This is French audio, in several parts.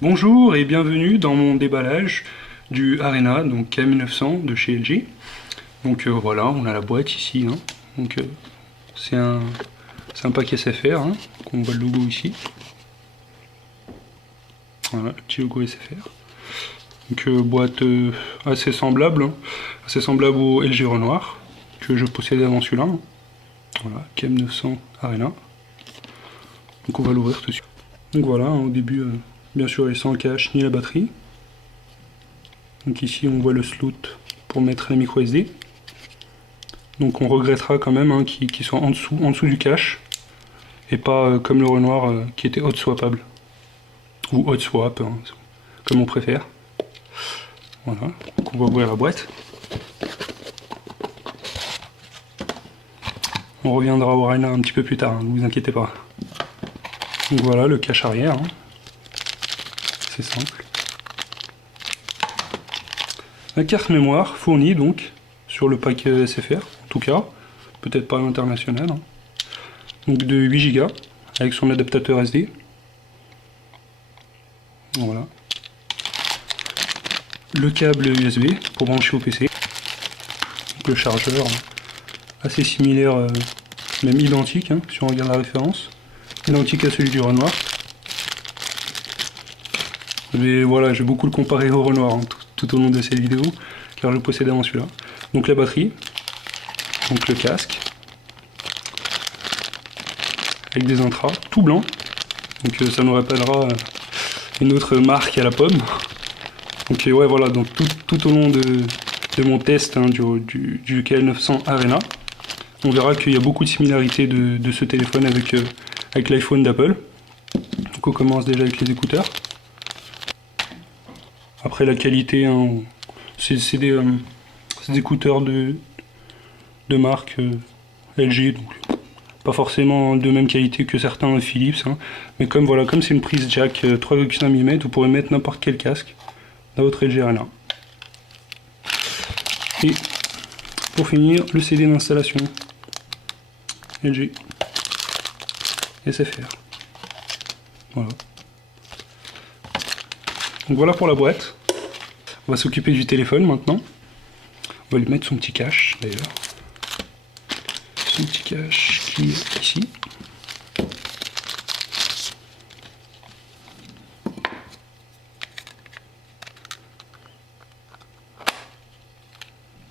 Bonjour et bienvenue dans mon déballage du Arena, donc K1900 de chez LG. Donc voilà, on a la boîte ici. Donc c'est un pack SFR, on voit le logo ici. Voilà, le petit logo SFR. Donc boîte assez semblable, assez semblable au LG Renoir que je possédais avant celui-là. Voilà, KM900 Arena. Donc on va l'ouvrir tout de suite. Donc voilà, au début, bien sûr, il est sans le cache ni la batterie. Donc ici, on voit le slot pour mettre la micro SD. Donc on regrettera quand même qu'il soit en dessous du cache et pas comme le Renoir qui était hot swappable ou hot swap, comme on préfère. Voilà, donc on va ouvrir la boîte. On reviendra au Arena un petit peu plus tard, ne vous inquiétez pas. Donc voilà le cache arrière, c'est simple. La carte mémoire fournie donc sur le pack SFR, en tout cas, peut-être pas à l'international. Donc de 8 Go avec son adaptateur SD. Voilà. Le câble USB pour brancher au PC. Donc le chargeur assez similaire, même identique, si on regarde la référence. Identique à celui du Renoir. Mais voilà, j'ai beaucoup le comparé au Renoir tout au long de cette vidéo, car je possédais avant celui-là. Donc la batterie, donc le casque, avec des intras, tout blanc. Donc ça nous rappellera une autre marque à la pomme. Donc ouais, voilà, donc tout au long de mon test du KL900 Arena, on verra qu'il y a beaucoup de similarités de ce téléphone avec l'iPhone d'Apple. Donc on commence déjà avec les écouteurs. Après la qualité, c'est des écouteurs de marque LG, donc pas forcément de même qualité que certains Philips, mais comme c'est une prise jack 3,5 mm, vous pourrez mettre n'importe quel casque dans votre LG Arena. Et pour finir, le CD d'installation LG SFR. Voilà. Donc voilà pour la boîte. On va s'occuper du téléphone maintenant. On va lui mettre son petit cache d'ailleurs. Son petit cache qui est ici.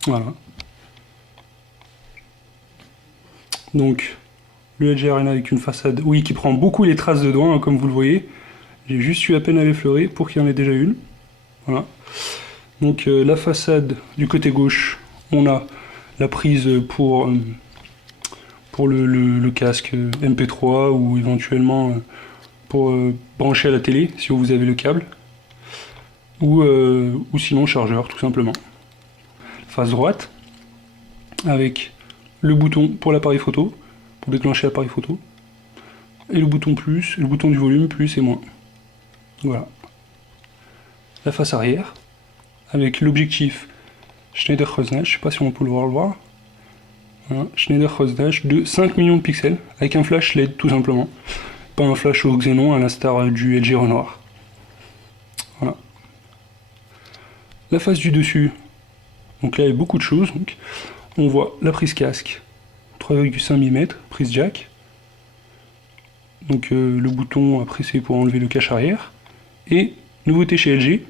Voilà. Donc le LG Arena avec une façade, oui, qui prend beaucoup les traces de doigts, comme vous le voyez. J'ai juste eu à peine à l'effleurer pour qu'il y en ait déjà une. Voilà. Donc la façade du côté gauche, on a la prise pour le casque MP3 ou éventuellement pour brancher à la télé si vous avez le câble. Ou sinon chargeur tout simplement. Face droite, avec le bouton pour l'appareil photo, pour déclencher l'appareil photo, et le bouton plus, le bouton du volume plus et moins. Voilà. La face arrière, avec l'objectif Schneider Kreuznach, je ne sais pas si on peut le voir. Voilà. Schneider Kreuznach de 5 millions de pixels, avec un flash LED tout simplement. Pas un flash au xénon à l'instar du LG Renoir. Voilà. La face du dessus, donc là il y a beaucoup de choses. Donc, on voit la prise casque, 3,5 mm, prise jack. Donc le bouton à presser pour enlever le cache arrière. Et, nouveauté chez LG,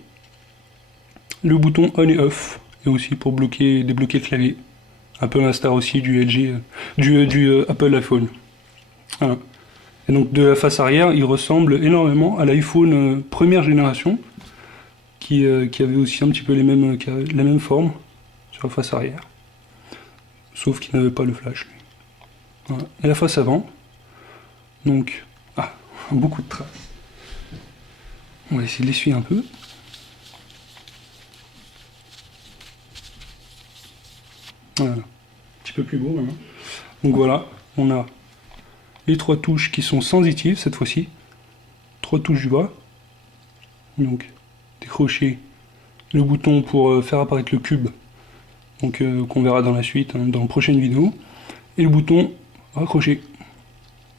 le bouton on et off, et aussi pour débloquer le clavier. Un peu l'instar aussi du LG, du Apple iPhone. Voilà. Et donc de la face arrière, il ressemble énormément à l'iPhone première génération, qui avait aussi un petit peu la même forme sur la face arrière. Sauf qu'il n'avait pas le flash. Voilà. Et la face avant, donc, beaucoup de traces. On va essayer de l'essuyer un peu. Voilà, un petit peu plus beau maintenant. Donc voilà, on a les 3 touches qui sont sensitives cette fois-ci. 3 touches du bas. Donc, décrocher le bouton pour faire apparaître le cube. Donc, qu'on verra dans la suite, dans la prochaine vidéo. Et le bouton raccrocher,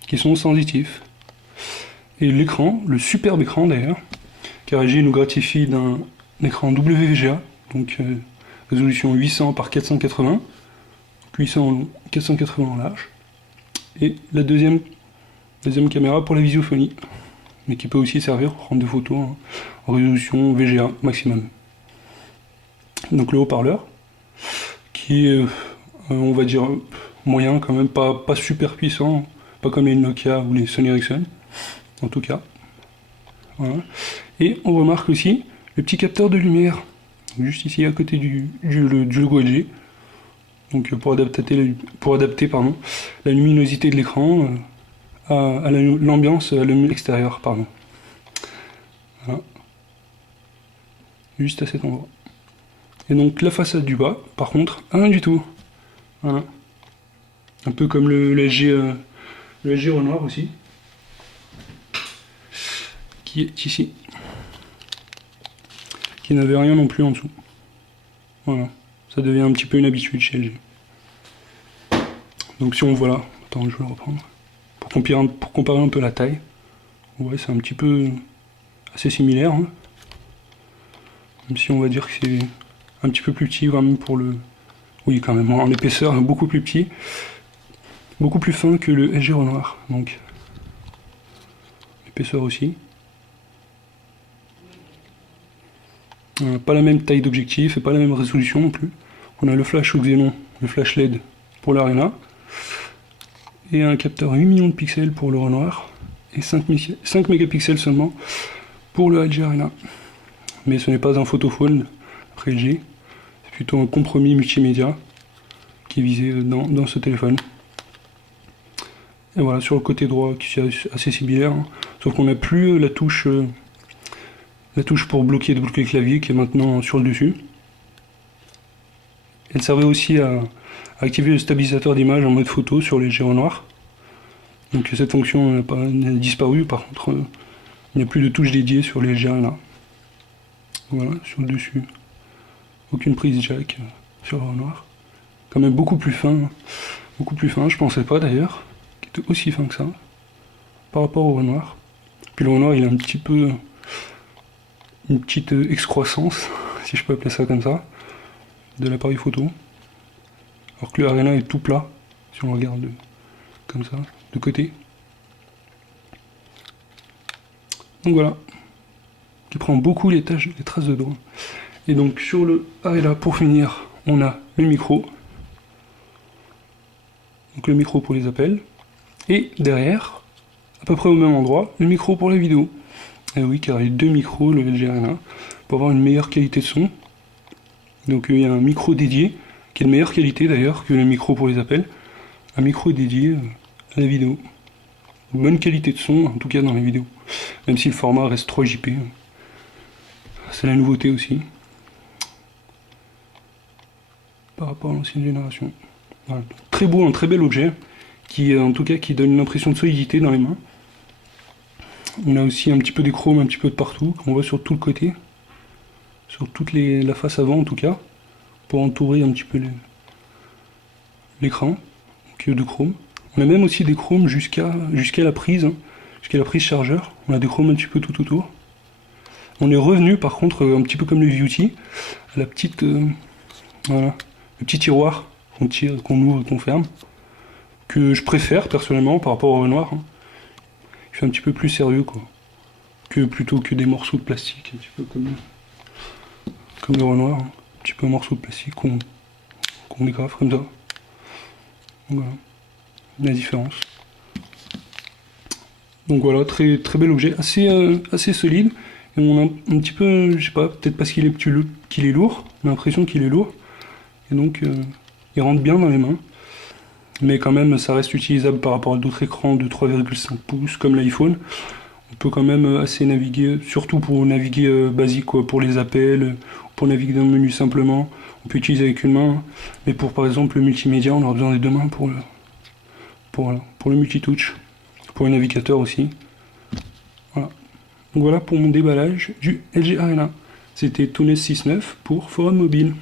qui sont sensitifs. Et l'écran, le superbe écran d'ailleurs, car LG nous gratifie d'un écran WVGA, donc résolution 800 par 480, 800 en long, 480 en large, et la deuxième caméra pour la visiophonie, mais qui peut aussi servir pour prendre des photos en résolution VGA maximum. Donc le haut-parleur, qui est, on va dire, moyen quand même, pas super puissant, pas comme les Nokia ou les Sony Ericsson, en tout cas. Voilà. Et on remarque aussi le petit capteur de lumière, juste ici à côté du logo LG, donc pour adapter la luminosité de l'écran à l'ambiance, à l'extérieur, pardon. Voilà. Juste à cet endroit. Et donc la façade du bas, par contre, rien du tout. Voilà. Un peu comme le LG Renoir aussi, qui est ici, qui n'avait rien non plus en dessous. Voilà, ça devient un petit peu une habitude chez LG. Donc si on voit là, attends, je vais le reprendre, pour comparer un peu la taille, ouais, c'est un petit peu assez similaire, hein. Même si on va dire que c'est un petit peu plus petit, quand même pour le... Oui, quand même, en épaisseur, beaucoup plus petit, beaucoup plus fin que le LG Renoir, donc l'épaisseur aussi. Pas la même taille d'objectif et pas la même résolution non plus. On a le flash au xénon, le flash LED pour l'Arena, et un capteur 8 millions de pixels pour le Renoir, et 5 mégapixels seulement pour le LG Arena. Mais ce n'est pas un photophone après LG, c'est plutôt un compromis multimédia qui est visé dans ce téléphone. Et voilà, sur le côté droit, qui est assez similaire, hein, sauf qu'on n'a plus la touche pour bloquer et débloquer le clavier qui est maintenant sur le dessus. Elle servait aussi à activer le stabilisateur d'image en mode photo sur les géants noirs. Donc cette fonction n'a disparu, par contre il n'y a plus de touche dédiée sur les géants là. Voilà, sur le dessus. Aucune prise jack sur le Renoir. Quand même beaucoup plus fin, je pensais pas d'ailleurs, qu'il était aussi fin que ça, par rapport au Renoir. Puis le Renoir il a un petit peu une petite excroissance, si je peux appeler ça comme ça, de l'appareil photo. Alors que le Arena est tout plat, si on regarde comme ça, de côté. Donc voilà, qui prend beaucoup les traces de doigts. Et donc sur le Arena, pour finir, on a le micro. Donc le micro pour les appels. Et derrière, à peu près au même endroit, le micro pour la vidéo. Et oui, car il y a deux micros, le LG Arena, pour avoir une meilleure qualité de son. Donc il y a un micro dédié, qui est de meilleure qualité d'ailleurs que le micro pour les appels. Un micro dédié à la vidéo. Une bonne qualité de son, en tout cas dans les vidéos. Même si le format reste 3JP. C'est la nouveauté aussi. Par rapport à l'ancienne génération. Voilà. Très beau, un très bel objet, qui en tout cas qui donne une impression de solidité dans les mains. On a aussi un petit peu des chromes un petit peu de partout, qu'on voit sur tout le côté, sur toute la face avant en tout cas, pour entourer un petit peu l'écran, donc de chrome. On a même aussi des chromes jusqu'à la prise, hein, jusqu'à la prise chargeur. On a des chromes un petit peu tout autour. On est revenu par contre un petit peu comme le Beauty, à la petite, voilà, le petit tiroir qu'on tire, qu'on ouvre et qu'on ferme, que je préfère personnellement par rapport au Renoir. Hein. Il fait un petit peu plus sérieux quoi, plutôt que des morceaux de plastique, un petit peu comme le Renoir, hein. Un petit peu un morceau de plastique qu'on dégrafe comme ça. Voilà la différence. Donc voilà, très très bel objet, assez solide. Et on a un petit peu, je sais pas, peut-être parce qu'il est lourd, on a l'impression qu'il est lourd. Et donc il rentre bien dans les mains. Mais quand même ça reste utilisable par rapport à d'autres écrans de 3,5 pouces comme l'iPhone. On peut quand même assez naviguer, surtout pour naviguer basique quoi, pour les appels, pour naviguer dans le menu simplement. On peut utiliser avec une main, mais pour par exemple le multimédia, on aura besoin des deux mains pour le multitouch, pour le navigateur aussi. Voilà. Donc voilà pour mon déballage du LG Arena. C'était Tounes 69 pour Forum Mobile.